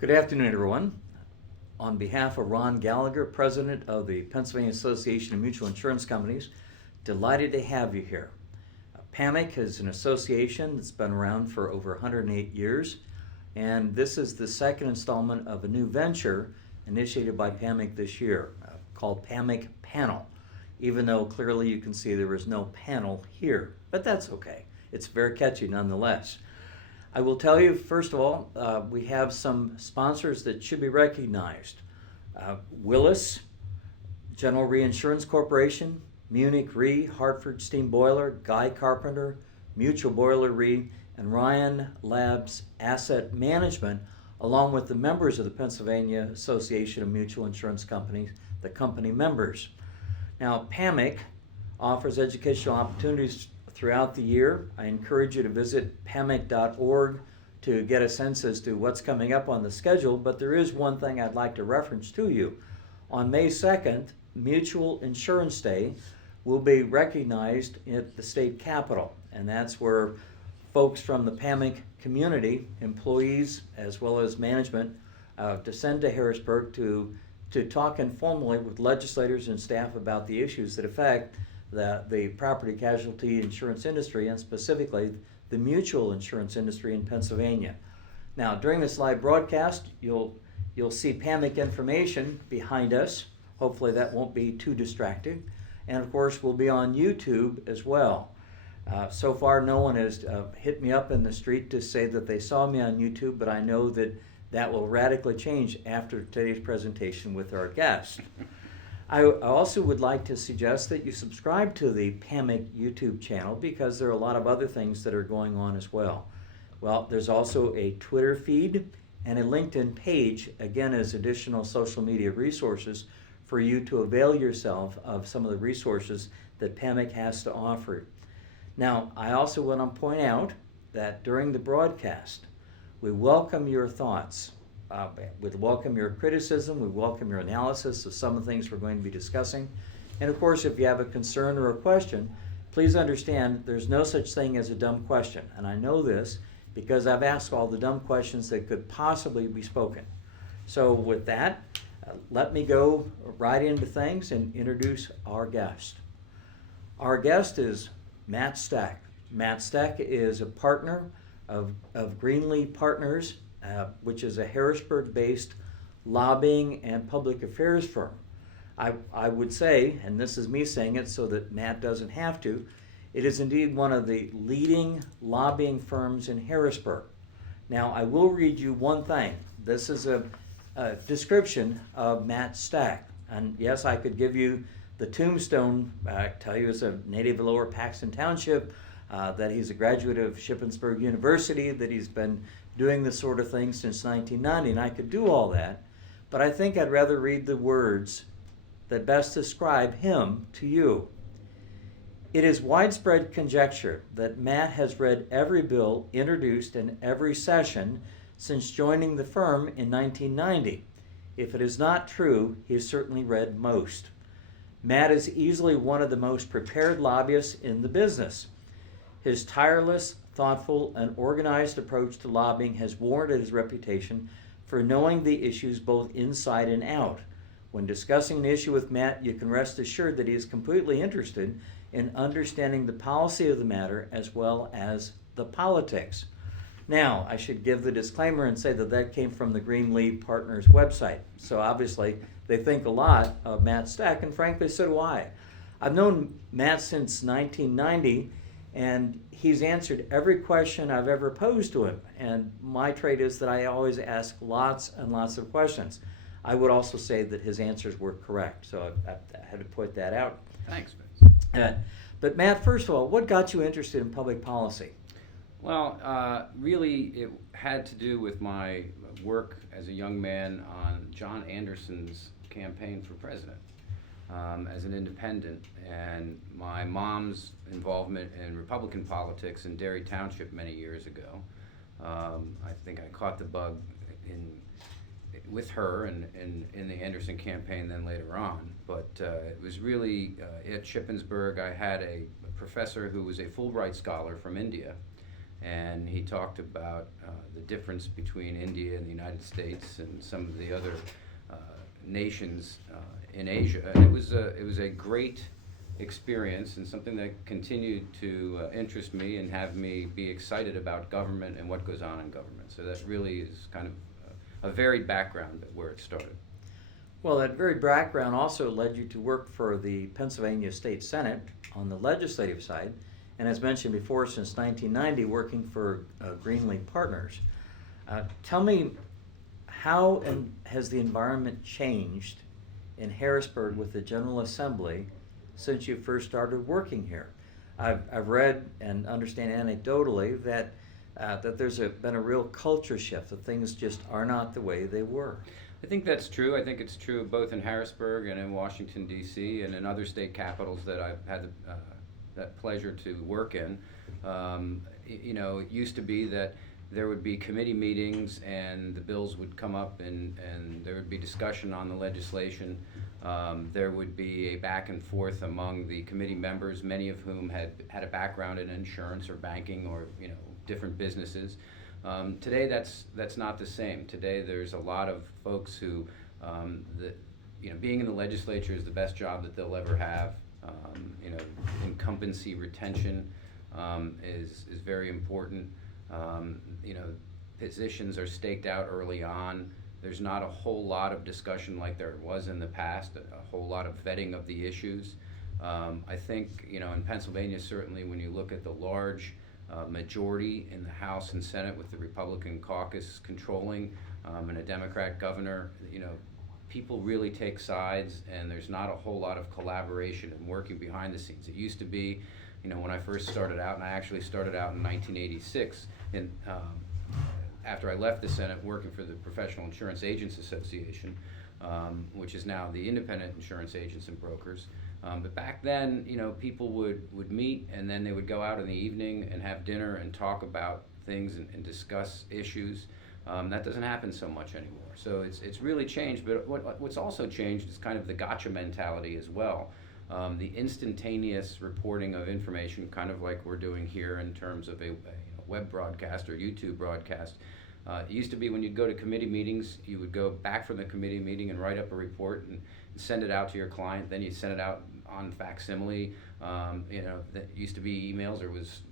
Good afternoon, everyone. On behalf of Ron Gallagher, President of the Pennsylvania Association of Mutual Insurance Companies, delighted to have you here. PAMIC is an association that's been around for over 108 years, and this is the second installment of a new venture initiated by PAMIC this year called PAMIC Panel, even though clearly you can see there is no panel here, but that's okay. It's very catchy nonetheless. I will tell you, first of all, we have some sponsors that should be recognized. Willis, General Reinsurance Corporation, Munich Re, Hartford Steam Boiler, Guy Carpenter, Mutual Boiler Re, and Ryan Labs Asset Management, along with the members of the Pennsylvania Association of Mutual Insurance Companies, the company members. Now, PAMIC offers educational opportunities throughout the year. I encourage you to visit pamic.org to get a sense as to what's coming up on the schedule, but there is one thing I'd like to reference to you. On May 2nd, Mutual Insurance Day will be recognized at the state capitol, and that's where folks from the PAMIC community, employees as well as management, descend to Harrisburg to talk informally with legislators and staff about the issues that affect the property casualty insurance industry, and specifically the mutual insurance industry in Pennsylvania. Now, during this live broadcast, you'll see PAMIC information behind us. Hopefully that won't be too distracting. And of course, we'll be on YouTube as well. So far, no one has hit me up in the street to say that they saw me on YouTube, but I know that will radically change after today's presentation with our guest. I also would like to suggest that you subscribe to the PAMIC YouTube channel because there are a lot of other things that are going on as well. Well, there's also a Twitter feed and a LinkedIn page, again, as additional social media resources for you to avail yourself of some of the resources that PAMIC has to offer. Now, I also want to point out that during the broadcast, we welcome your thoughts. We welcome your criticism, we welcome your analysis of some of the things we're going to be discussing. And of course, if you have a concern or a question, please understand there's no such thing as a dumb question. And I know this because I've asked all the dumb questions that could possibly be spoken. So with that, let me go right into things and introduce our guest. Our guest is Matt Steck. Matt Steck is a partner of Greenlee Partners, which is a Harrisburg-based lobbying and public affairs firm. I would say, and this is me saying it so that Matt doesn't have to, it is indeed one of the leading lobbying firms in Harrisburg. Now, I will read you one thing. This is a description of Matt Steck. And yes, I could give you the tombstone, tell you as a native of Lower Paxton Township, that he's a graduate of Shippensburg University, that he's been doing this sort of thing since 1990, and I could do all that, but I think I'd rather read the words that best describe him to you. It is widespread conjecture that Matt has read every bill introduced in every session since joining the firm in 1990. If it is not true, he has certainly read most. Matt is easily one of the most prepared lobbyists in the business. His tireless, thoughtful, and organized approach to lobbying has warranted his reputation for knowing the issues both inside and out. When discussing an issue with Matt, you can rest assured that he is completely interested in understanding the policy of the matter as well as the politics. Now, I should give the disclaimer and say that came from the Greenlee Partners website. So obviously, they think a lot of Matt Steck, and frankly, so do I. I've known Matt since 1990, and he's answered every question I've ever posed to him. And my trait is that I always ask lots and lots of questions. I would also say that his answers were correct, so I had to point that out. Thanks, Vince. But Matt, first of all, what got you interested in public policy? Well, really, it had to do with my work as a young man on John Anderson's campaign for president as an independent, and my mom's involvement in Republican politics in Derry Township many years ago. I think I caught the bug with her and in the Anderson campaign then later on. But it was really at Shippensburg. I had a professor who was a Fulbright scholar from India, and he talked about the difference between India and the United States and some of the other nations in Asia. And it was a great experience and something that continued to interest me and have me be excited about government and what goes on in government. So that really is kind of a varied background where it started. Well, that very background also led you to work for the Pennsylvania State Senate on the legislative side, and as mentioned before, since 1990, working for Greenlee Partners. Tell me, how has the environment changed in Harrisburg with the General Assembly since you first started working here? I've read and understand anecdotally that there's been a real culture shift, that things just are not the way they were. I think that's true. I think it's true both in Harrisburg and in Washington, D.C., and in other state capitals that I've had that pleasure to work in. It used to be that there would be committee meetings and the bills would come up and there would be discussion on the legislation. There would be a back and forth among the committee members, many of whom had a background in insurance or banking or different businesses. Today that's not the same. Today there's a lot of folks who being in the legislature is the best job that they'll ever have. Incumbency retention is very important. Positions are staked out early on. There's not a whole lot of discussion like there was in the past, a whole lot of vetting of the issues. I think, in Pennsylvania, certainly when you look at the large majority in the House and Senate with the Republican caucus controlling and a Democrat governor, people really take sides and there's not a whole lot of collaboration and working behind the scenes. It used to be, when I first started out, and I actually started out in 1986, and after I left the Senate working for the Professional Insurance Agents Association, which is now the Independent Insurance Agents and Brokers. But back then, people would meet and then they would go out in the evening and have dinner and talk about things and discuss issues. That doesn't happen so much anymore. So it's really changed, but what's also changed is kind of the gotcha mentality as well. The instantaneous reporting of information, kind of like we're doing here in terms of a web broadcast or YouTube broadcast. It used to be when you'd go to committee meetings, you would go back from the committee meeting and write up a report and send it out to your client. Then you'd send it out on facsimile. That used to be emails, or was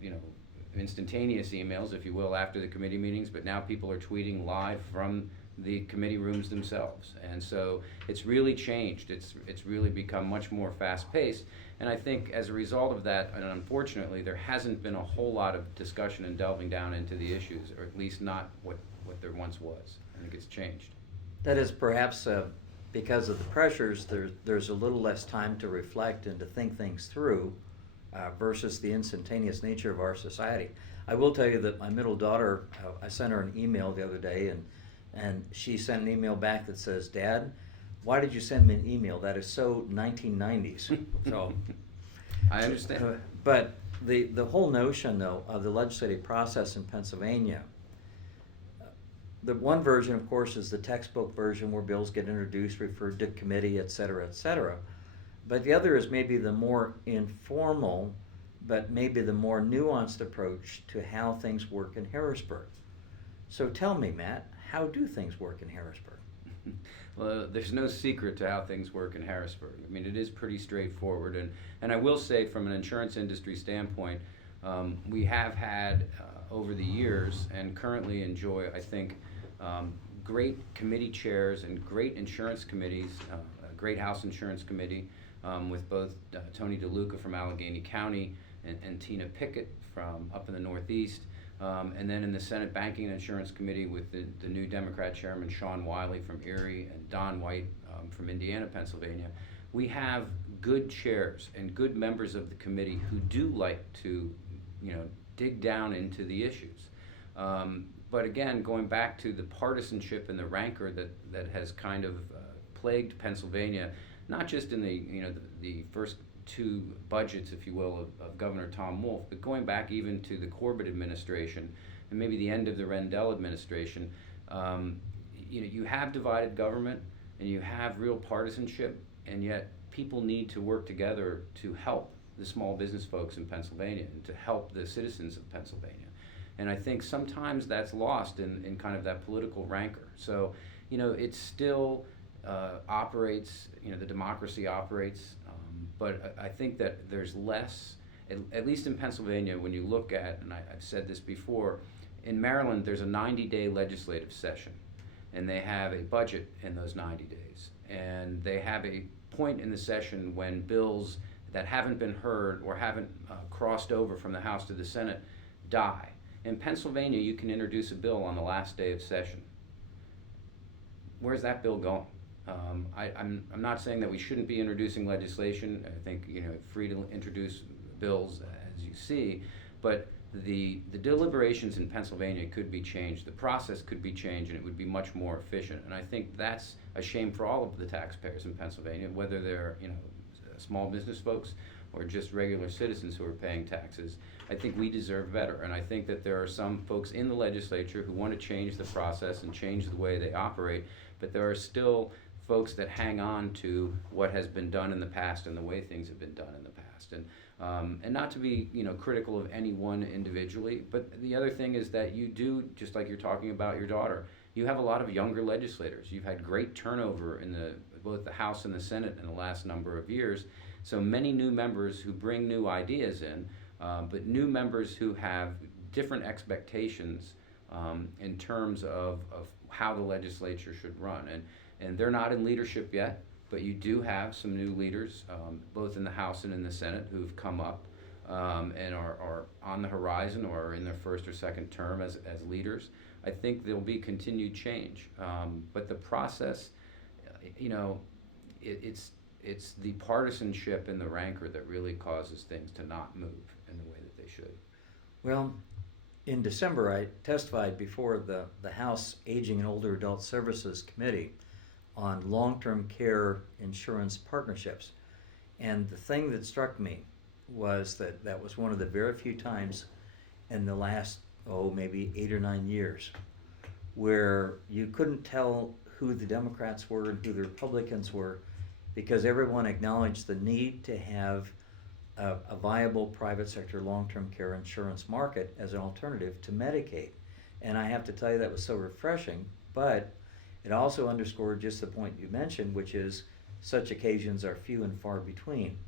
instantaneous emails, if you will, after the committee meetings. But now people are tweeting live from the committee rooms themselves, and so it's really changed. It's really become much more fast-paced. And I think as a result of that, and unfortunately, there hasn't been a whole lot of discussion and delving down into the issues, or at least not what there once was. I think it's changed. That is perhaps because of the pressures, there's a little less time to reflect and to think things through versus the instantaneous nature of our society. I will tell you that my middle daughter, I sent her an email the other day, and she sent an email back that says, "Dad, why did you send me an email? That is so 1990s. So, I understand. But the whole notion, though, of the legislative process in Pennsylvania, the one version, of course, is the textbook version where bills get introduced, referred to committee, et cetera, et cetera. But the other is maybe the more informal, but maybe the more nuanced approach to how things work in Harrisburg. So tell me, Matt, how do things work in Harrisburg? Well, there's no secret to how things work in Harrisburg. I mean, it is pretty straightforward. And I will say, from an insurance industry standpoint, we have had over the years and currently enjoy, I think, great committee chairs and great insurance committees, a great House Insurance Committee with both Tony DeLuca from Allegheny County and Tina Pickett from up in the Northeast. And then in the Senate Banking and Insurance Committee with the new Democrat chairman, Sean Wiley from Erie, and Don White from Indiana, Pennsylvania. We have good chairs and good members of the committee who do like to, dig down into the issues. But again, going back to the partisanship and the rancor that has kind of plagued Pennsylvania, not just in the first two budgets, if you will, of Governor Tom Wolf, but going back even to the Corbett administration and maybe the end of the Rendell administration, you have divided government and you have real partisanship, and yet people need to work together to help the small business folks in Pennsylvania and to help the citizens of Pennsylvania. And I think sometimes that's lost in kind of that political rancor. So, it still operates, the democracy operates, but I think that there's less, at least in Pennsylvania, when you look at, and I've said this before, in Maryland there's a 90-day legislative session, and they have a budget in those 90 days. And they have a point in the session when bills that haven't been heard or haven't crossed over from the House to the Senate die. In Pennsylvania, you can introduce a bill on the last day of session. Where's that bill going? I'm not saying that we shouldn't be introducing legislation. I think free to introduce bills as you see, but the deliberations in Pennsylvania could be changed. The process could be changed, and it would be much more efficient. And I think that's a shame for all of the taxpayers in Pennsylvania, whether they're small business folks or just regular citizens who are paying taxes. I think we deserve better, and I think that there are some folks in the legislature who want to change the process and change the way they operate, but there are still folks that hang on to what has been done in the past and the way things have been done in the past. And not to be critical of anyone individually, but the other thing is that you do, just like you're talking about your daughter, you have a lot of younger legislators. You've had great turnover in both the House and the Senate in the last number of years. So many new members who bring new ideas in, but new members who have different expectations in terms of how the legislature should run. And they're not in leadership yet, but you do have some new leaders, both in the House and in the Senate, who've come up and are on the horizon or are in their first or second term as leaders. I think there'll be continued change. But the process, it's the partisanship and the rancor that really causes things to not move in the way that they should. Well, in December, I testified before the House Aging and Older Adult Services Committee on long-term care insurance partnerships. And the thing that struck me was that was one of the very few times in the last, maybe 8 or 9 years, where you couldn't tell who the Democrats were and who the Republicans were, because everyone acknowledged the need to have a viable private sector long-term care insurance market as an alternative to Medicaid. And I have to tell you, that was so refreshing, but it also underscored just the point you mentioned, which is such occasions are few and far between.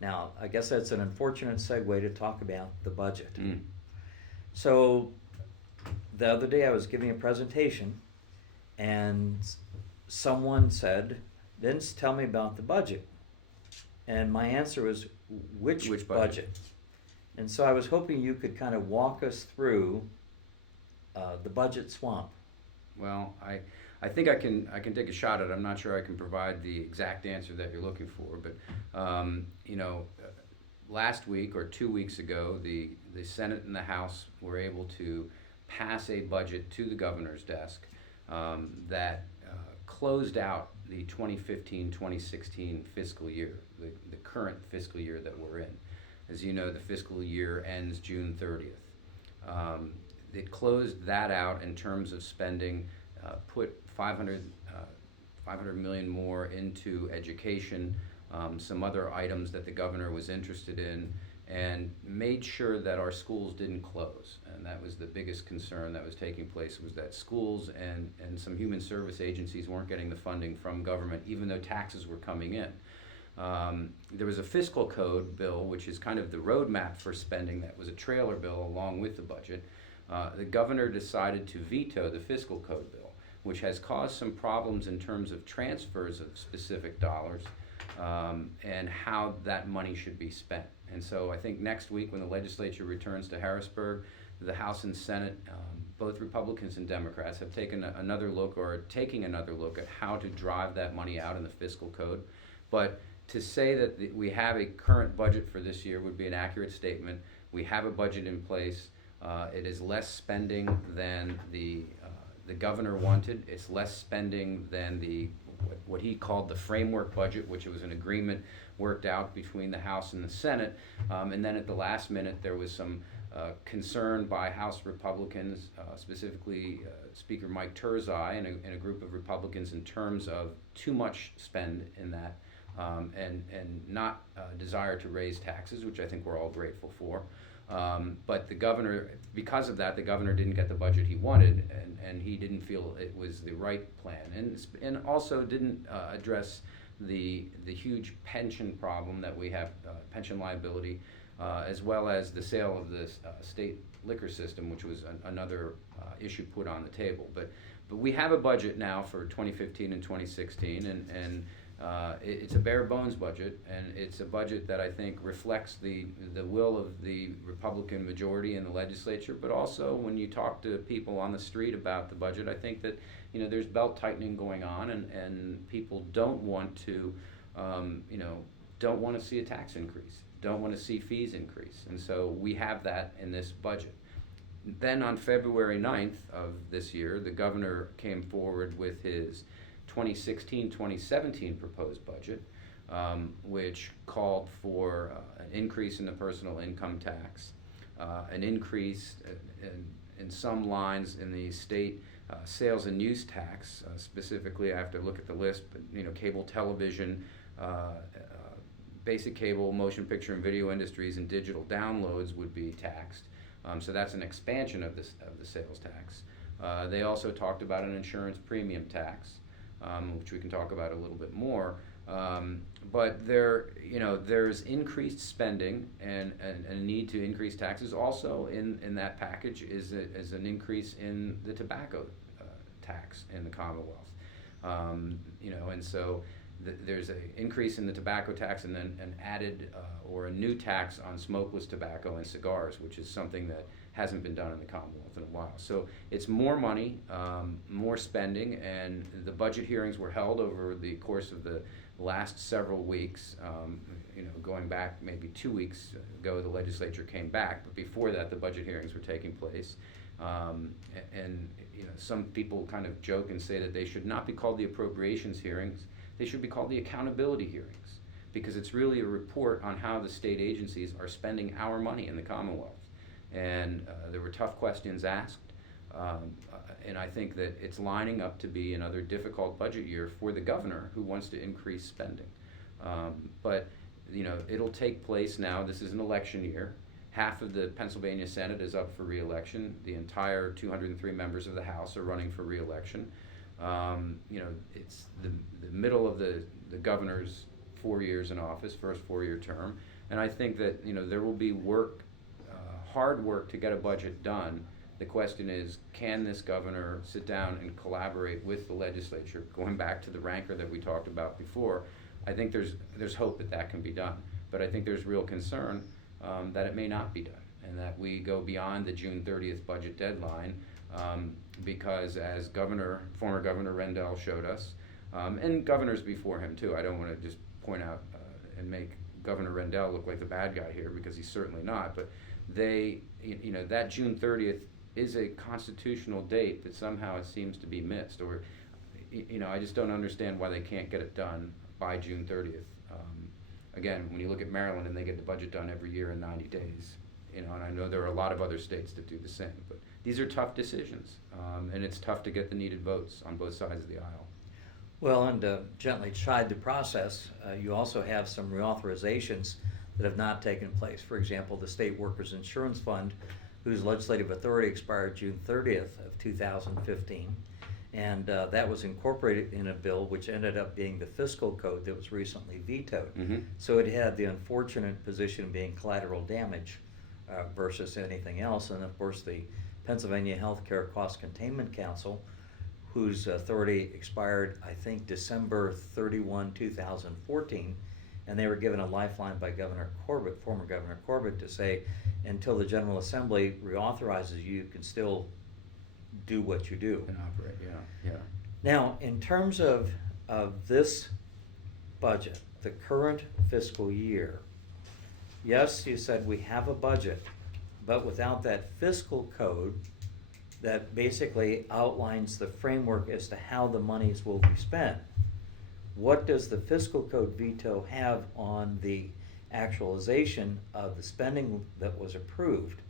Now, I guess that's an unfortunate segue to talk about the budget. So the other day I was giving a presentation, and someone said, "Vince, tell me about the budget." And my answer was, which budget? And so I was hoping you could kind of walk us through the budget swamp. Well, I think I can take a shot at it. I'm not sure I can provide the exact answer that you're looking for, but last week or 2 weeks ago, the Senate and the House were able to pass a budget to the governor's desk that closed out the 2015-2016 fiscal year, the current fiscal year that we're in. As you know, the fiscal year ends June 30th. It closed that out in terms of spending, put 500 million more into education, some other items that the governor was interested in, and made sure that our schools didn't close. And that was the biggest concern that was taking place, was that schools and some human service agencies weren't getting the funding from government, even though taxes were coming in. There was a fiscal code bill, which is kind of the roadmap for spending, that was a trailer bill along with the budget. The governor decided to veto the fiscal code bill, which has caused some problems in terms of transfers of specific dollars and how that money should be spent. And so I think next week, when the legislature returns to Harrisburg, the House and Senate, both Republicans and Democrats, have taken another look, or are taking another look at how to drive that money out in the fiscal code. But to say that we have a current budget for this year would be an accurate statement. We have a budget in place. It is less spending than the governor wanted. It's less spending than what he called the framework budget, which was an agreement worked out between the House and the Senate. And then at the last minute, there was some concern by House Republicans, specifically Speaker Mike Turzai and a group of Republicans, in terms of too much spend in that, and not desire to raise taxes, which I think we're all grateful for. But the governor, because of that, the governor didn't get the budget he wanted, and he didn't feel it was the right plan, and also didn't address the huge pension problem that we have, pension liability, as well as the sale of the state liquor system, which was another issue put on the table. But we have a budget now for 2015 and 2016, and it's a bare bones budget, and it's a budget that I think reflects the will of the Republican majority in the legislature. But also, when you talk to people on the street about the budget, I think that there's belt tightening going on, and people don't want to don't want to see a tax increase, don't want to see fees increase, and so we have that in this budget. Then on February 9th of this year, the governor came forward with his 2016-2017 proposed budget, which called for an increase in the personal income tax, an increase in some lines in the state sales and use tax. Specifically, I have to look at the list, but cable television, basic cable, motion picture and video industries, and digital downloads would be taxed. So that's an expansion of the sales tax. They also talked about an insurance premium tax, which we can talk about a little bit more. But there's increased spending and a need to increase taxes. Also in that package is an increase in the tobacco tax in the Commonwealth. And so there's an increase in the tobacco tax, and then an added or a new tax on smokeless tobacco and cigars, which is something that hasn't been done in the Commonwealth in a while. So it's more money, more spending, and the budget hearings were held over the course of the last several weeks. Going back maybe 2 weeks ago, the legislature came back, but before that, the budget hearings were taking place. Some people kind of joke and say that they should not be called the appropriations hearings. They should be called the accountability hearings, because it's really a report on how the state agencies are spending our money in the Commonwealth. And there were tough questions asked, and I think that it's lining up to be another difficult budget year for the governor, who wants to increase spending. But it'll take place now. This is an election year. Half of the Pennsylvania Senate is up for re-election. The entire 203 members of the House are running for re-election. It's the middle of the governor's 4 years in office, first 4-year term, and I think that there will be hard work to get a budget done. The question is, can this governor sit down and collaborate with the legislature? Going back to the rancor that we talked about before, I think there's hope that can be done, but I think there's real concern that it may not be done, and that we go beyond the June 30th budget deadline. Because as former Governor Rendell showed us, and governors before him too, I don't want to just point out and make Governor Rendell look like the bad guy here, because he's certainly not, but that June 30th is a constitutional date that somehow it seems to be missed, or I just don't understand why they can't get it done by June 30th. Again, when you look at Maryland, and they get the budget done every year in 90 days, and I know there are a lot of other states that do the same, but these are tough decisions, and it's tough to get the needed votes on both sides of the aisle. Well, and to gently chide the process, you also have some reauthorizations that have not taken place. For example, the State Workers Insurance Fund, whose legislative authority expired June 30th of 2015, and that was incorporated in a bill which ended up being the fiscal code that was recently vetoed. Mm-hmm. So it had the unfortunate position of being collateral damage versus anything else. And of course, the Pennsylvania Healthcare Cost Containment Council, whose authority expired, I think, December 31, 2014, and they were given a lifeline by former Governor Corbett, to say, until the General Assembly reauthorizes you, you can still do what you do. And operate, yeah. Now, in terms of this budget, the current fiscal year, yes, you said we have a budget, but without that fiscal code that basically outlines the framework as to how the monies will be spent, what does the fiscal code veto have on the actualization of the spending that was approved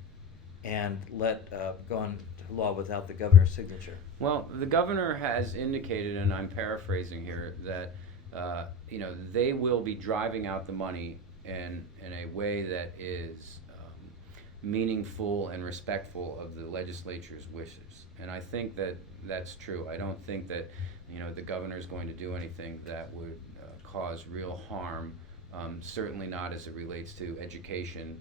and gone to law without the governor's signature? Well, the governor has indicated, and I'm paraphrasing here, that they will be driving out the money in a way that is meaningful and respectful of the legislature's wishes. And I think that that's true. I don't think that the governor is going to do anything that would cause real harm, certainly not as it relates to education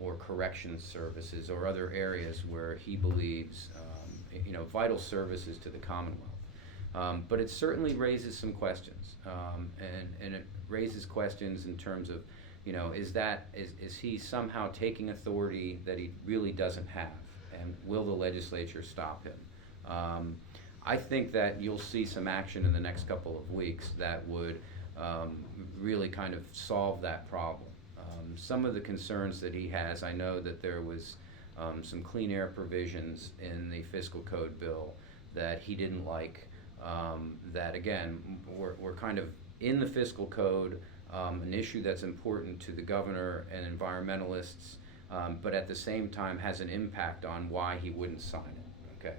or corrections services or other areas where he believes vital services to the Commonwealth. But it certainly raises some questions, and it raises questions in terms of, is he somehow taking authority that he really doesn't have, and will the legislature stop him? I think that you'll see some action in the next couple of weeks that would really kind of solve that problem. Some of the concerns that he has, I know that there was some clean air provisions in the fiscal code bill that he didn't like, that again were kind of in the fiscal code, an issue that's important to the governor and environmentalists, but at the same time has an impact on why he wouldn't sign it. Okay,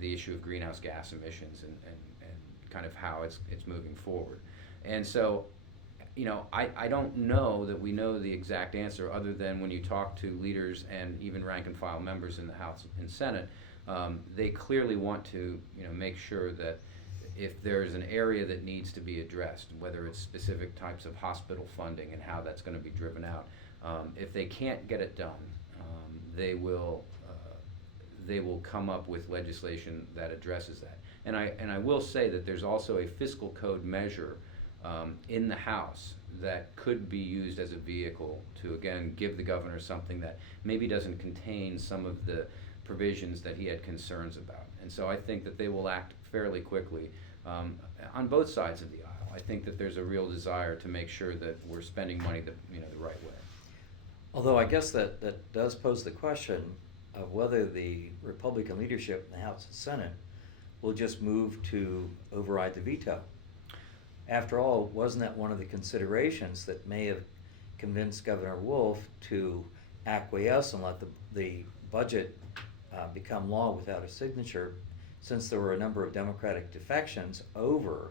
the issue of greenhouse gas emissions and kind of how it's moving forward. And so, I don't know that we know the exact answer, other than when you talk to leaders and even rank and file members in the House and Senate, they clearly want to make sure that if there's an area that needs to be addressed, whether it's specific types of hospital funding and how that's going to be driven out, if they can't get it done, they will come up with legislation that addresses that. And I will say that there's also a fiscal code measure in the House that could be used as a vehicle to, again, give the governor something that maybe doesn't contain some of the provisions that he had concerns about. And so I think that they will act fairly quickly on both sides of the aisle. I think that there's a real desire to make sure that we're spending money the right way. Although I guess that does pose the question of whether the Republican leadership in the House and Senate will just move to override the veto. After all, wasn't that one of the considerations that may have convinced Governor Wolf to acquiesce and let the budget become law without a signature, since there were a number of Democratic defections over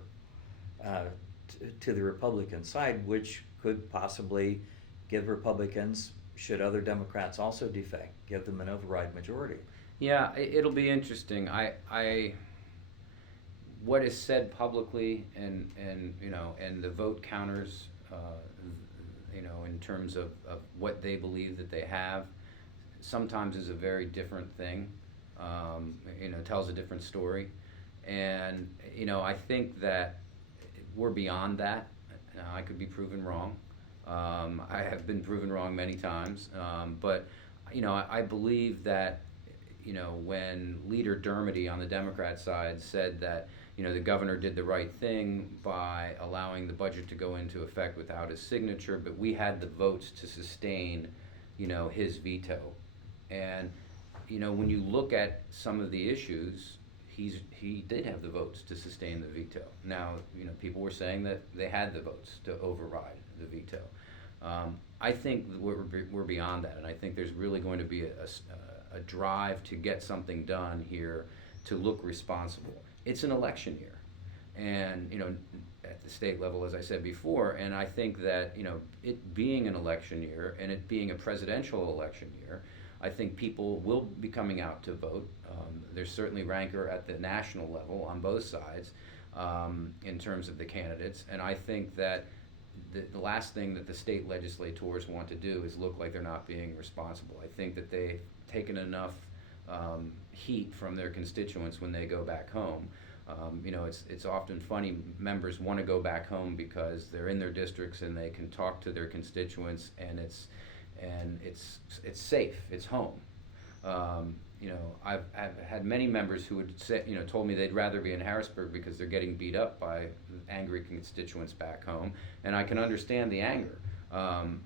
to the Republican side, which could possibly give Republicans, should other Democrats also defect, give them an override majority. Yeah, it'll be interesting. What is said publicly and the vote counters, in terms of what they believe that they have, sometimes is a very different thing. Tells a different story, and I think that we're beyond that. I could be proven wrong. I have been proven wrong many times, but I believe that when Leader Dermody on the Democrat side said that the governor did the right thing by allowing the budget to go into effect without his signature, but we had the votes to sustain his veto. And when you look at some of the issues, he did have the votes to sustain the veto. Now, people were saying that they had the votes to override the veto. I think we're beyond that, and I think there's really going to be a drive to get something done here to look responsible. It's an election year, and at the state level, as I said before, and I think that it being an election year and it being a presidential election year, I think people will be coming out to vote. There's certainly rancor at the national level on both sides in terms of the candidates, and I think that the last thing that the state legislators want to do is look like they're not being responsible. I think that they've taken enough heat from their constituents when they go back home. It's often funny, members want to go back home because they're in their districts and they can talk to their constituents, and it's safe, it's home. I've had many members who would say, told me they'd rather be in Harrisburg because they're getting beat up by angry constituents back home, and I can understand the anger.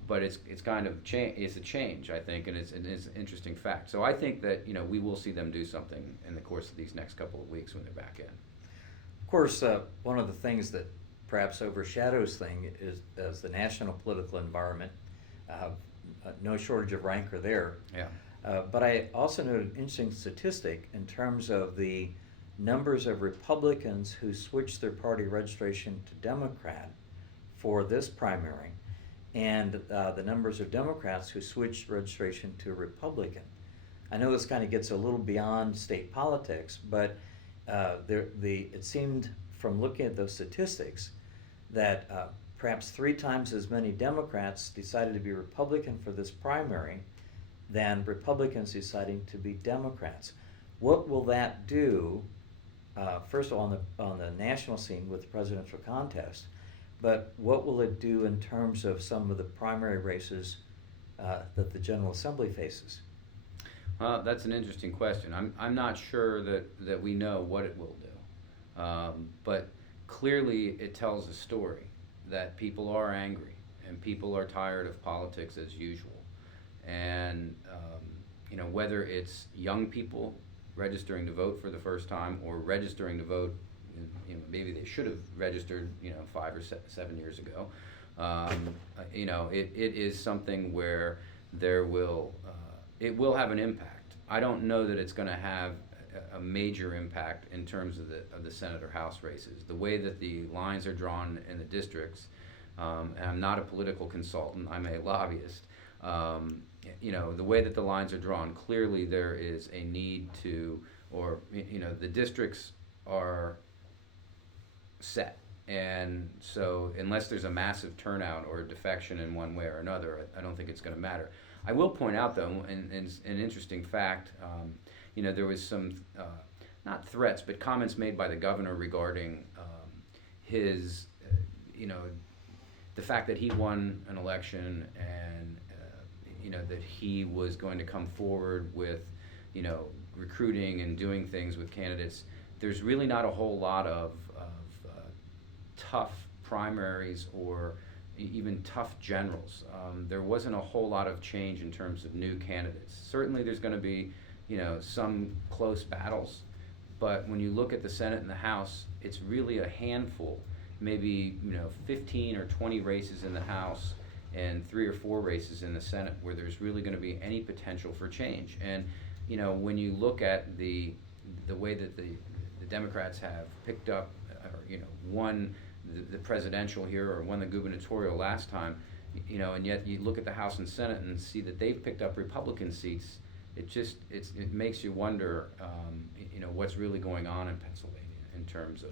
But it's kind of it's a change, I think, and it's an interesting fact. So I think that we will see them do something in the course of these next couple of weeks when they're back in. Of course, one of the things that perhaps overshadows things is the national political environment. No shortage of rancor there. Yeah. But I also noted an interesting statistic in terms of the numbers of Republicans who switched their party registration to Democrat for this primary. and the numbers of Democrats who switched registration to Republican. I know this kind of gets a little beyond state politics, but it seemed from looking at those statistics that perhaps 3 times as many Democrats decided to be Republican for this primary than Republicans deciding to be Democrats. What will that do, first of all, on the national scene with the presidential contest, but what will it do in terms of some of the primary races that the General Assembly faces? That's an interesting question. I'm not sure that we know what it will do. But clearly it tells a story that people are angry and people are tired of politics as usual. And whether it's young people registering to vote for the first time or registering to vote, maybe they should have registered 5 or 7 years ago. It is something where it will have an impact. I don't know that it's going to have a major impact in terms of the Senate or House races. The way that the lines are drawn in the districts, and I'm not a political consultant, I'm a lobbyist. The way that the lines are drawn, clearly there is a need to, the districts are set. And so unless there's a massive turnout or a defection in one way or another, I don't think it's going to matter. I will point out, though, an interesting fact, there was some, not threats, but comments made by the governor regarding his, the fact that he won an election and, that he was going to come forward with, recruiting and doing things with candidates. There's really not a whole lot of tough primaries or even tough generals. There wasn't a whole lot of change in terms of new candidates. Certainly there's going to be, some close battles, but when you look at the Senate and the House, it's really a handful, maybe 15 or 20 races in the House and 3 or 4 races in the Senate where there's really going to be any potential for change. And when you look at the way that the Democrats have picked up or won the presidential here or won the gubernatorial last time, and yet you look at the House and Senate and see that they've picked up Republican seats, it makes you wonder, what's really going on in Pennsylvania in terms of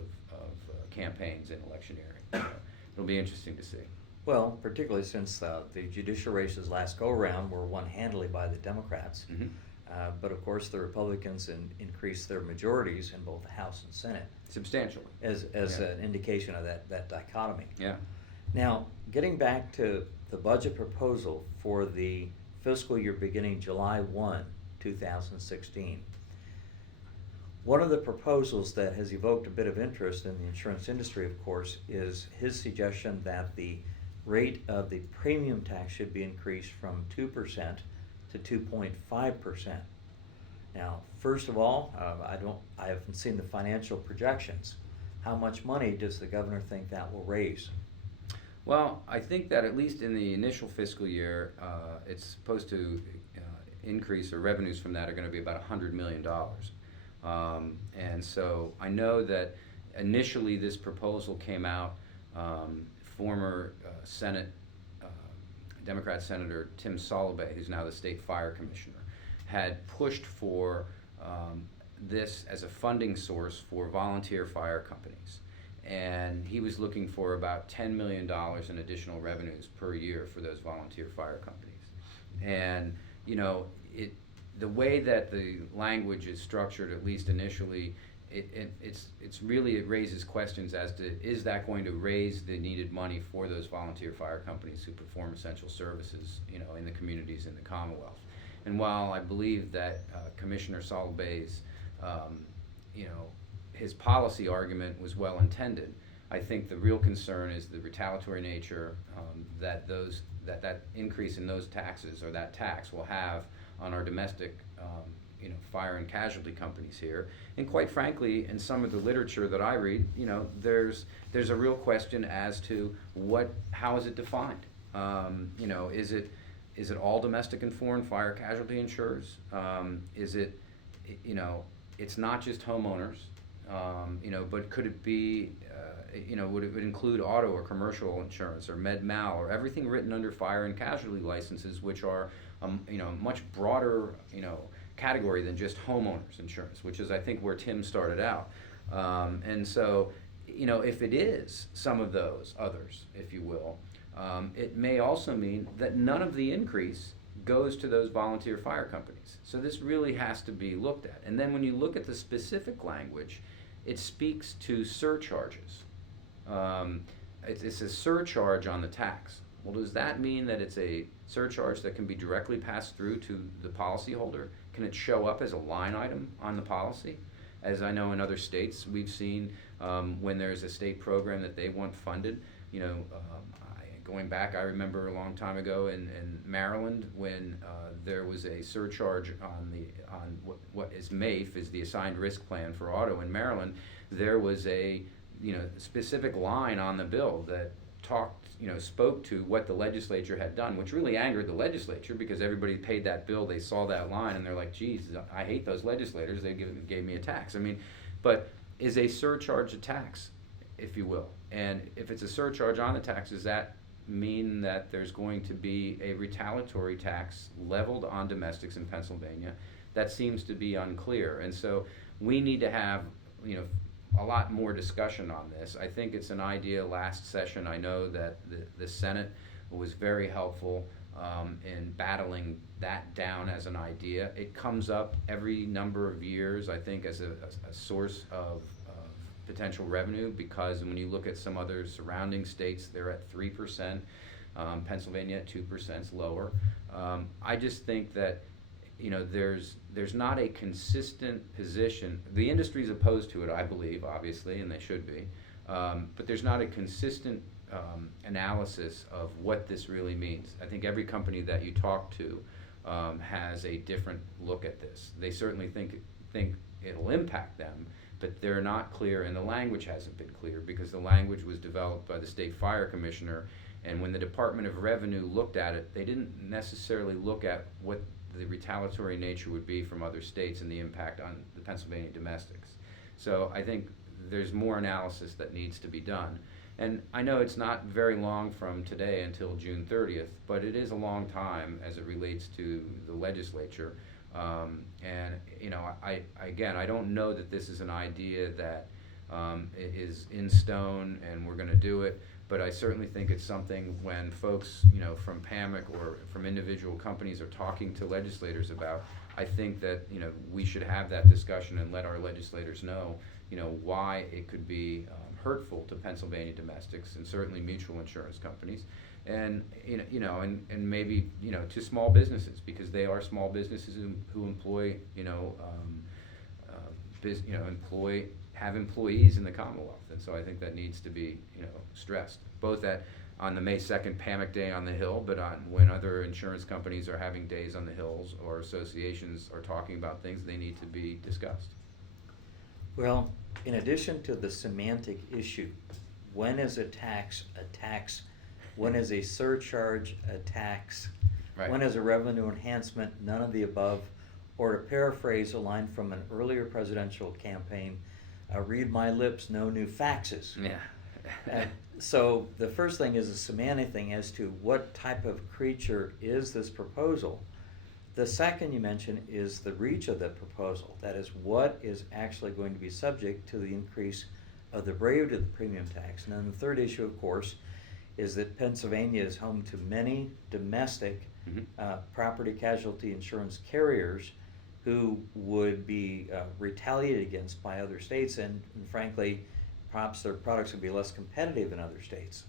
campaigns and electioneering. It'll be interesting to see. Well, particularly since the judicial races last go-around were won handily by the Democrats. Mm-hmm. But of course, the Republicans increased their majorities in both the House and Senate. Substantially. As an indication of that dichotomy. Yeah. Now, getting back to the budget proposal for the fiscal year beginning July 1, 2016. One of the proposals that has evoked a bit of interest in the insurance industry, of course, is his suggestion that the rate of the premium tax should be increased from 2% to 2.5%. Now, first of all, I haven't seen the financial projections. How much money does the governor think that will raise? Well, I think that at least in the initial fiscal year, it's supposed to increase, or revenues from that are going to be about $100 million. And so I know that initially this proposal came out, former Senate Democrat Senator Tim Soloway, who's now the state fire commissioner, had pushed for this as a funding source for volunteer fire companies. And he was looking for about $10 million in additional revenues per year for those volunteer fire companies. And, the way that the language is structured, at least initially, it raises questions as to, is that going to raise the needed money for those volunteer fire companies who perform essential services, in the communities in the Commonwealth. And while I believe that Commissioner Soloway's, his policy argument was well intended, I think the real concern is the retaliatory nature that increase in those taxes, or that tax, will have on our domestic fire and casualty companies here. And quite frankly, in some of the literature that I read, there's a real question as to how is it defined? Is it all domestic and foreign fire casualty insurers? Is it, it's not just homeowners. but could it be, would it include auto or commercial insurance or med mal or everything written under fire and casualty licenses, which are, much broader, category than just homeowners insurance, which is I think where Tim started out. And so, if it is some of those others, if you will, it may also mean that none of the increase goes to those volunteer fire companies. So this really has to be looked at. And then when you look at the specific language, it speaks to surcharges. It's a surcharge on the tax. Well, does that mean that it's a surcharge that can be directly passed through to the policyholder? Can it show up as a line item on the policy? As I know in other states, we've seen when there's a state program that they want funded, going back, I remember a long time ago in Maryland when there was a surcharge on what is MAIF, is the assigned risk plan for auto in Maryland. There was a specific line on the bill that spoke to what the legislature had done, which really angered the legislature because everybody paid that bill, they saw that line, and they're like, geez, I hate those legislators, they gave me a tax. But is a surcharge a tax, if you will? And if it's a surcharge on the tax, does that mean that there's going to be a retaliatory tax leveled on domestics in Pennsylvania? That seems to be unclear. And so we need to have, a lot more discussion on this. I think it's an idea. Last session, I know that the Senate was very helpful in battling that down as an idea. It comes up every number of years, I think, as a source of potential revenue, because when you look at some other surrounding states, they're at 3%, Pennsylvania at 2% is lower. I just think that there's not a consistent position. The industry's opposed to it, I believe, obviously, and they should be, but there's not a consistent analysis of what this really means. I think every company that you talk to has a different look at this. They certainly think it'll impact them, but they're not clear, and the language hasn't been clear because the language was developed by the state fire commissioner, and when the Department of Revenue looked at it, they didn't necessarily look at what the retaliatory nature would be from other states and the impact on the Pennsylvania domestics. So I think there's more analysis that needs to be done. And I know it's not very long from today until June 30th, but it is a long time as it relates to the legislature. I don't know that this is an idea that is in stone and we're going to do it, but I certainly think it's something when folks, from PAMIC or from individual companies are talking to legislators about, I think that, we should have that discussion and let our legislators know, why it could be hurtful to Pennsylvania domestics and certainly mutual insurance companies, and and maybe to small businesses, because they are small businesses who employ have employees in the Commonwealth, and so I think that needs to be stressed both on the May 2nd PAMIC Day on the Hill, but on when other insurance companies are having days on the hills or associations are talking about things, they need to be discussed. Well, in addition to the semantic issue, when is a tax a tax? When is a surcharge a tax? Right. When is a revenue enhancement none of the above? Or to paraphrase a line from an earlier presidential campaign, read my lips, no new faxes. Yeah. So the first thing is a semantic thing as to what type of creature is this proposal. The second you mentioned is the reach of the proposal. That is, what is actually going to be subject to the increase of the braid of the premium tax. And then the third issue, of course, is that Pennsylvania is home to many domestic property casualty insurance carriers who would be retaliated against by other states, and frankly, perhaps their products would be less competitive in other states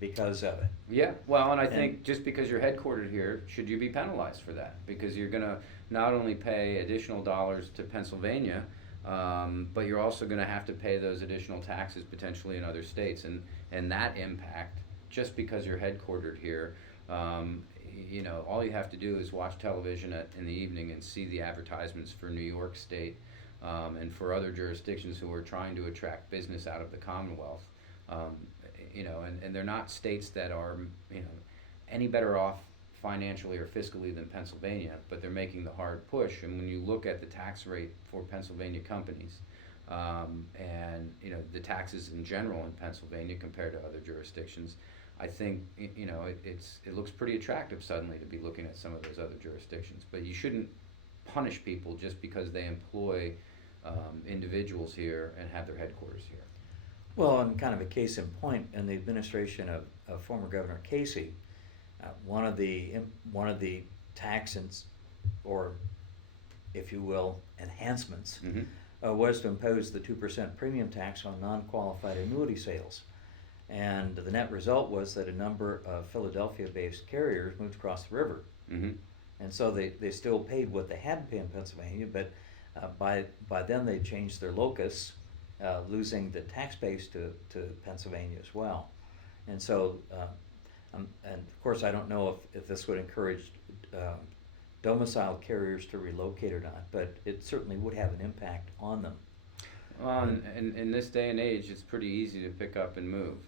because of it. Yeah, well, and I think just because you're headquartered here, should you be penalized for that? Because you're going to not only pay additional dollars to Pennsylvania, but you're also going to have to pay those additional taxes potentially in other states, and that impact, just because you're headquartered here, all you have to do is watch television in the evening and see the advertisements for New York State and for other jurisdictions who are trying to attract business out of the Commonwealth. And they're not states that are, any better off financially or fiscally than Pennsylvania, but they're making the hard push. And when you look at the tax rate for Pennsylvania companies, and the taxes in general in Pennsylvania compared to other jurisdictions, I think it looks pretty attractive suddenly to be looking at some of those other jurisdictions. But you shouldn't punish people just because they employ individuals here and have their headquarters here. Well, and kind of a case in point, in the administration of former Governor Casey, one of the taxes, or if you will, enhancements, was to impose the 2% premium tax on non-qualified annuity sales. And the net result was that a number of Philadelphia-based carriers moved across the river. And so they still paid what they had to pay in Pennsylvania, but by then they changed their locus, losing the tax base to Pennsylvania as well. And so, and of course I don't know if this would encourage domiciled carriers to relocate or not, but it certainly would have an impact on them. Well, in this day and age, it's pretty easy to pick up and move.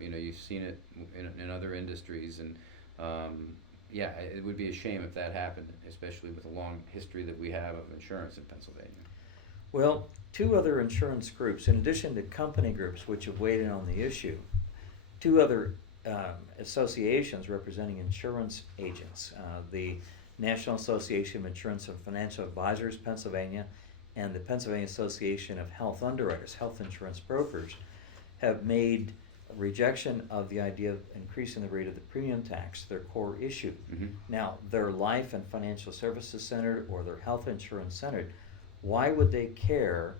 You've seen it in other industries, and yeah, it would be a shame if that happened, especially with the long history that we have of insurance in Pennsylvania. Well, two other insurance groups, in addition to company groups which have weighed in on the issue, two other associations representing insurance agents, the National Association of Insurance and Financial Advisors, Pennsylvania, and the Pennsylvania Association of Health Underwriters, Health Insurance Brokers, have made a rejection of the idea of increasing the rate of the premium tax their core issue. Now, they're life and financial services centered or they're health insurance centered. Why would they care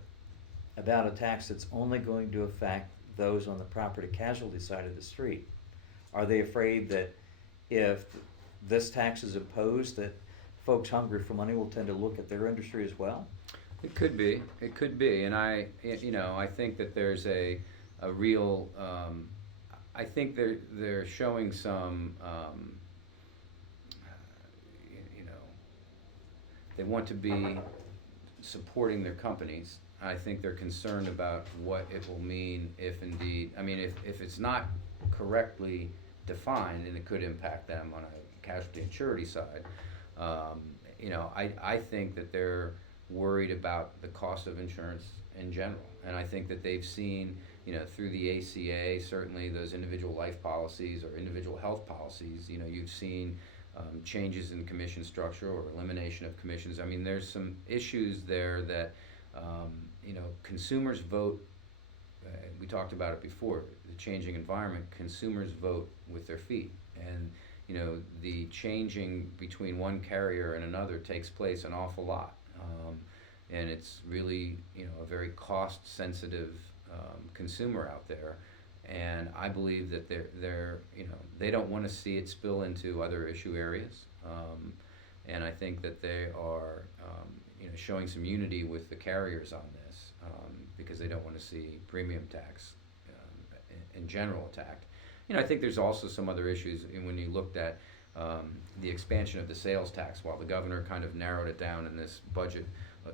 about a tax that's only going to affect those on the property casualty side of the street? Are they afraid that if this tax is imposed, that folks hungry for money will tend to look at their industry as well? It could be, and I think that there's a real, I think they're showing some, they want to be supporting their companies. I think they're concerned about what it will mean if indeed, if it's not correctly defined, and it could impact them on a casualty and surety side. I think that they're worried about the cost of insurance in general, and I think that they've seen, through the ACA, certainly those individual life policies or individual health policies, you've seen changes in commission structure or elimination of commissions. There's some issues there that consumers vote. We talked about it before, the changing environment. Consumers vote with their feet, and the changing between one carrier and another takes place an awful lot, and it's really a very cost-sensitive consumer out there, and I believe that they don't want to see it spill into other issue areas, and I think that they are showing some unity with the carriers on this, because they don't want to see premium tax in general attacked. I think there's also some other issues when you looked at the expansion of the sales tax. While the governor kind of narrowed it down in this budget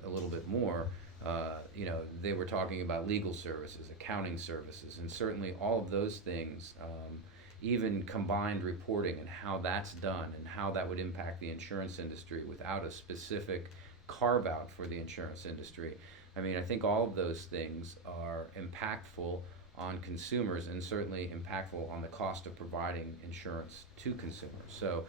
a little bit more, they were talking about legal services, accounting services, and certainly all of those things, even combined reporting and how that's done and how that would impact the insurance industry without a specific carve-out for the insurance industry. I think all of those things are impactful on consumers and certainly impactful on the cost of providing insurance to consumers. So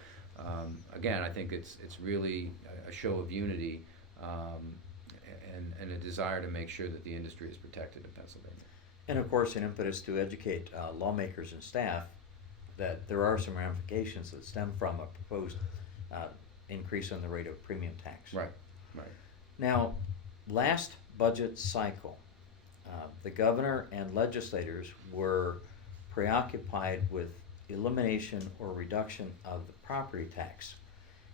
again, I think it's really a show of unity and a desire to make sure that the industry is protected in Pennsylvania. And of course, an impetus to educate lawmakers and staff that there are some ramifications that stem from a proposed increase in the rate of premium tax. Right. Now, last budget cycle, the governor and legislators were preoccupied with elimination or reduction of the property tax.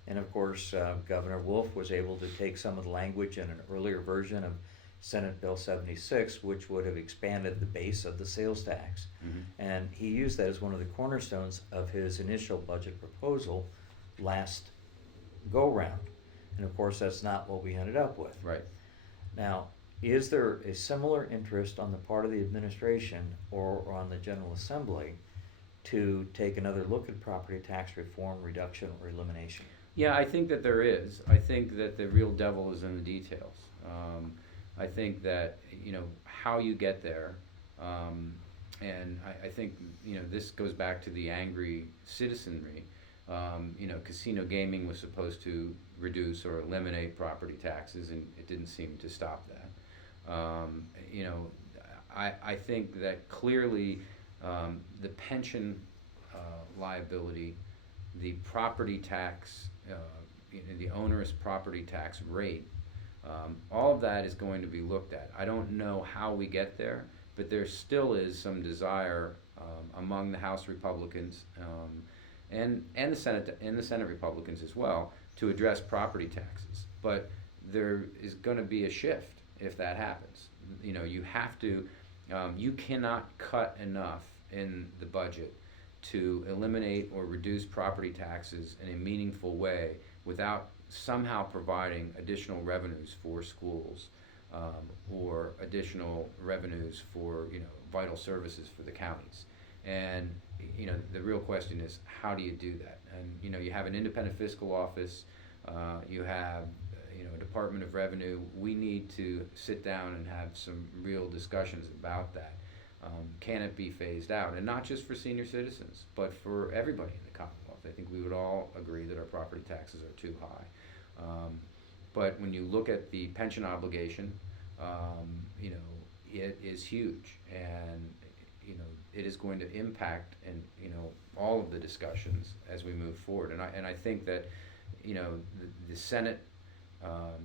And of course, Governor Wolf was able to take some of the language in an earlier version of Senate Bill 76, which would have expanded the base of the sales tax. And he used that as one of the cornerstones of his initial budget proposal last go-round. And of course, that's not what we ended up with. Right. Now, is there a similar interest on the part of the administration or on the General Assembly to take another look at property tax reform, reduction, or elimination? Yeah, I think that there is. I think that the real devil is in the details. I think that, how you get there, and I think, this goes back to the angry citizenry. Casino gaming was supposed to reduce or eliminate property taxes, and it didn't seem to stop that. I think that clearly the pension liability, the property tax, the onerous property tax rate, all of that is going to be looked at. I don't know how we get there, but there still is some desire among the House Republicans and the Senate Republicans as well to address property taxes. But there is going to be a shift if that happens. You have to, you cannot cut enough in the budget to eliminate or reduce property taxes in a meaningful way without somehow providing additional revenues for schools, or additional revenues for vital services for the counties. And the real question is, how do you do that? And you have an independent fiscal office, you have a Department of Revenue. We need to sit down and have some real discussions about that. Can it be phased out? And not just for senior citizens, but for everybody in the Commonwealth. I think we would all agree that our property taxes are too high. But when you look at the pension obligation, it is huge, and it is going to impact all of the discussions as we move forward. And I think that the Senate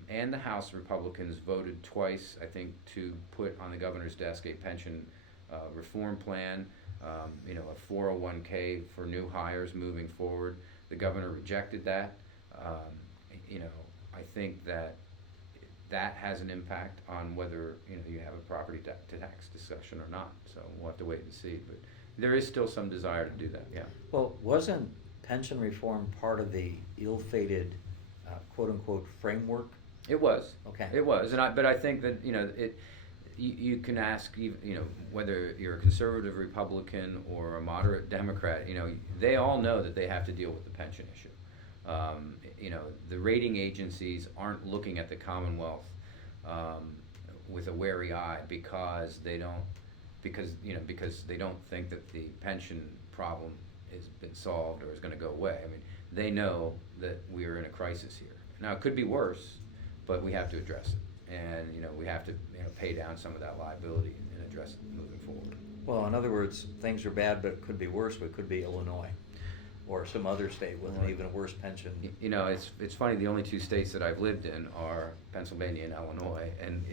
and the House Republicans voted twice, I think, to put on the governor's desk a pension reform plan, a 401k for new hires moving forward. The governor rejected that. I think that has an impact on whether you have a property tax discussion or not. So we'll have to wait and see. But there is still some desire to do that. Yeah. Well, wasn't pension reform part of the ill-fated quote unquote framework? It was. Okay. It was, but I think that you can ask whether you're a conservative Republican or a moderate Democrat. They all know that they have to deal with the pension issue. The rating agencies aren't looking at the Commonwealth with a wary eye because they don't think that the pension problem has been solved or is going to go away. I mean, they know that we're in a crisis here. Now it could be worse, but we have to address it, and we have to pay down some of that liability and address it moving forward. Well, in other words, things are bad, but it could be worse. But it could be Illinois, or some other state with an even worse pension. It's funny. The only two states that I've lived in are Pennsylvania and Illinois, and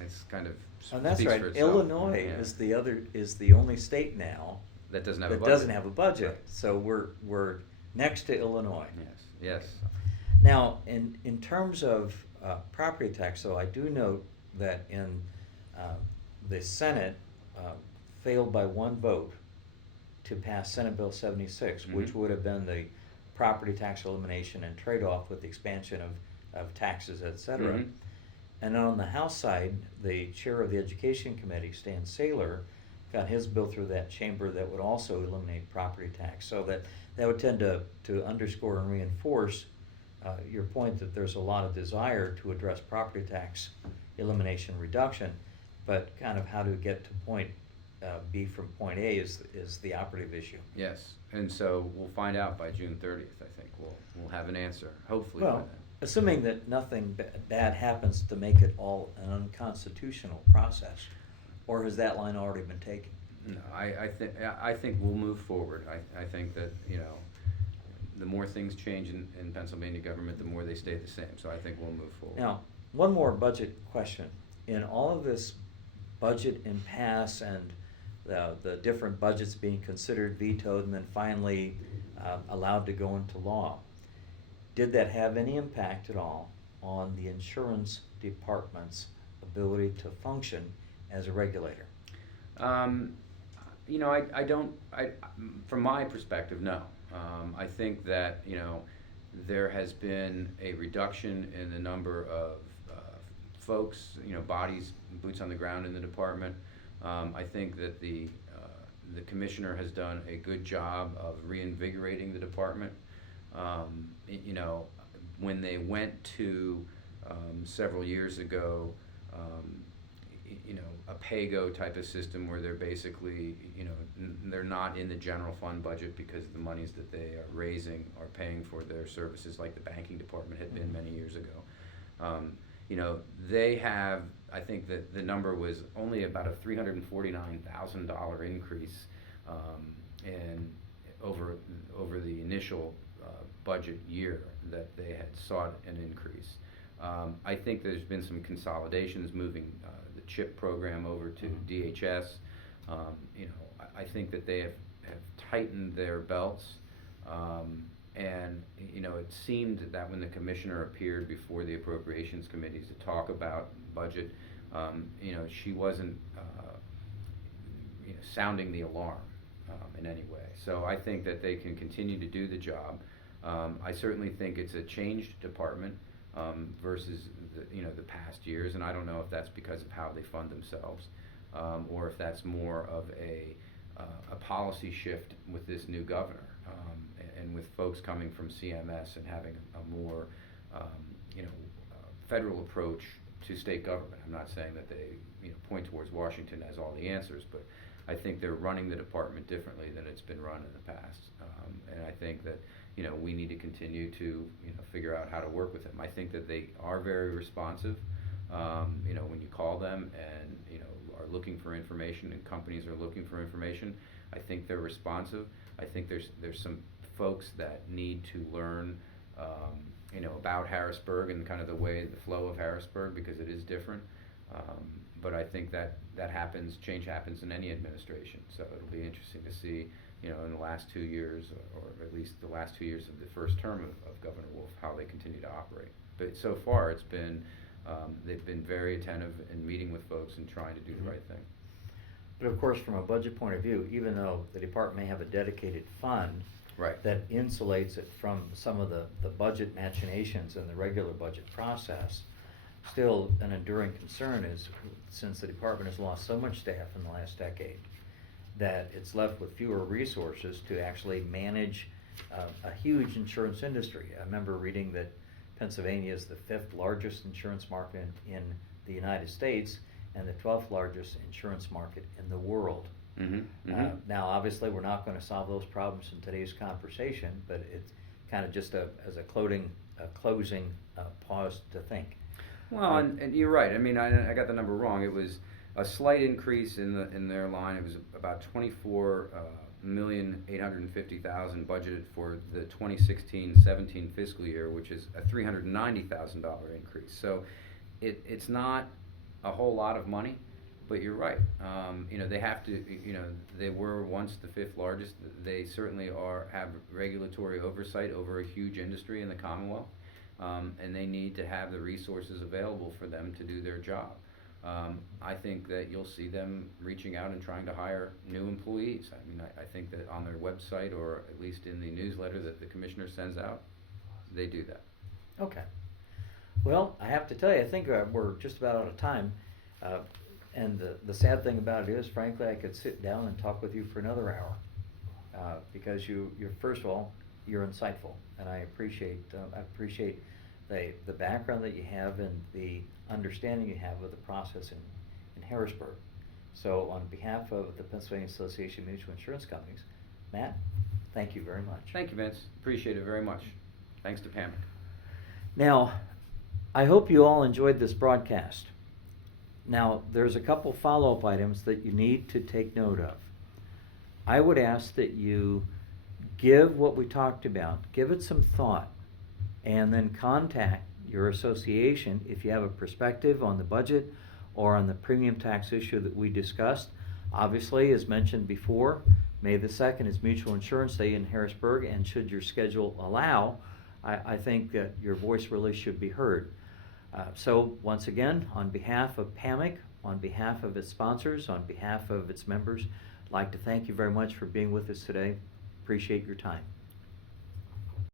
it's kind of and that's speaks right. for itself. Illinois Yeah. is the only state now that doesn't have that a budget. doesn't have a budget. Right. So we're next to Illinois. Yes. Now, in terms of property tax, though, I do note that in the Senate failed by one vote to pass Senate Bill 76, Mm-hmm. which would have been the property tax elimination and trade-off with the expansion of taxes, et cetera. Mhm. And on the House side, the chair of the Education Committee, Stan Saylor, got his bill through that chamber that would also eliminate property tax. So that would tend to underscore and reinforce your point that there's a lot of desire to address property tax elimination reduction, but kind of how to get to point B from point A is the operative issue. Yes, and so we'll find out by June 30th. I think we'll have an answer. Hopefully. by Well, then. assuming that nothing bad happens to make it all an unconstitutional process, or has that line already been taken? No, I think we'll move forward. I think that the more things change in Pennsylvania government, the more they stay the same. So I think we'll move forward. Now, one more budget question. In all of this budget impasse and the different budgets being considered, vetoed, and then finally allowed to go into law, did that have any impact at all on the insurance department's ability to function as a regulator? I don't. From my perspective, no. I think that there has been a reduction in the number of folks, bodies, boots on the ground in the department. I think that the commissioner has done a good job of reinvigorating the department. When they went to several years ago a pay-go type of system where they're basically, they're not in the general fund budget because the monies that they are raising are paying for their services, like the banking department had been many years ago. They have, I think that the number was only about a $349,000 increase and over the initial budget year that they had sought an increase. I think there's been some consolidations moving the CHIP program over to DHS. I think that they have tightened their belts. And it seemed that when the commissioner appeared before the appropriations committees to talk about budget, she wasn't sounding the alarm in any way. So I think that they can continue to do the job. I certainly think it's a changed department versus the past years, and I don't know if that's because of how they fund themselves, or if that's more of a policy shift with this new governor, and with folks coming from CMS and having a more federal approach to state government. I'm not saying that they point towards Washington as all the answers, but I think they're running the department differently than it's been run in the past, and I think that we need to continue to figure out how to work with them. I think that they are very responsive. When you call them and are looking for information, and companies are looking for information, I think they're responsive. I think there's some folks that need to learn about Harrisburg and kind of the flow of Harrisburg, because it is different. But I think that change happens in any administration. So it'll be interesting to see, in the last 2 years, or at least the last 2 years of the first term of Governor Wolf, how they continue to operate. But so far, it's been they've been very attentive in meeting with folks and trying to do the right thing. But of course, from a budget point of view, even though the department may have a dedicated fund Right. that insulates it from some of the budget machinations in the regular budget process, still an enduring concern is, since the department has lost so much staff in the last decade, that it's left with fewer resources to actually manage a huge insurance industry. I remember reading that Pennsylvania is the 5th largest insurance market in the United States and the 12th largest insurance market in the world. Now, obviously, we're not going to solve those problems in today's conversation, but it's kind of just as a closing pause to think. Well, and you're right. I mean, I got the number wrong. It was a slight increase in their line. It was about $24,850,000 budgeted for the 2016-17 fiscal year, which is a $390,000 increase. So it's not a whole lot of money, but you're right. They have to. They were once the 5th largest. They certainly have regulatory oversight over a huge industry in the Commonwealth. And they need to have the resources available for them to do their job. I think that you'll see them reaching out and trying to hire new employees. I mean, I think that on their website, or at least in the newsletter that the commissioner sends out, they do that. Okay. Well, I have to tell you, I think we're just about out of time. And the sad thing about it is, frankly, I could sit down and talk with you for another hour, because you're first of all, you're insightful, and I appreciate the background that you have and the understanding you have of the process in Harrisburg. So on behalf of the Pennsylvania Association of Mutual Insurance Companies, Matt, thank you very much. Thank you, Vince. Appreciate it very much. Thanks to PAMIC. Now, I hope you all enjoyed this broadcast. Now, there's a couple follow-up items that you need to take note of. I would ask that you give what we talked about, give it some thought, and then contact your association if you have a perspective on the budget or on the premium tax issue that we discussed. Obviously, as mentioned before, May the 2nd is Mutual Insurance Day in Harrisburg, and should your schedule allow, I think that your voice really should be heard. So once again, on behalf of PAMIC, on behalf of its sponsors, on behalf of its members, I'd like to thank you very much for being with us today. Appreciate your time.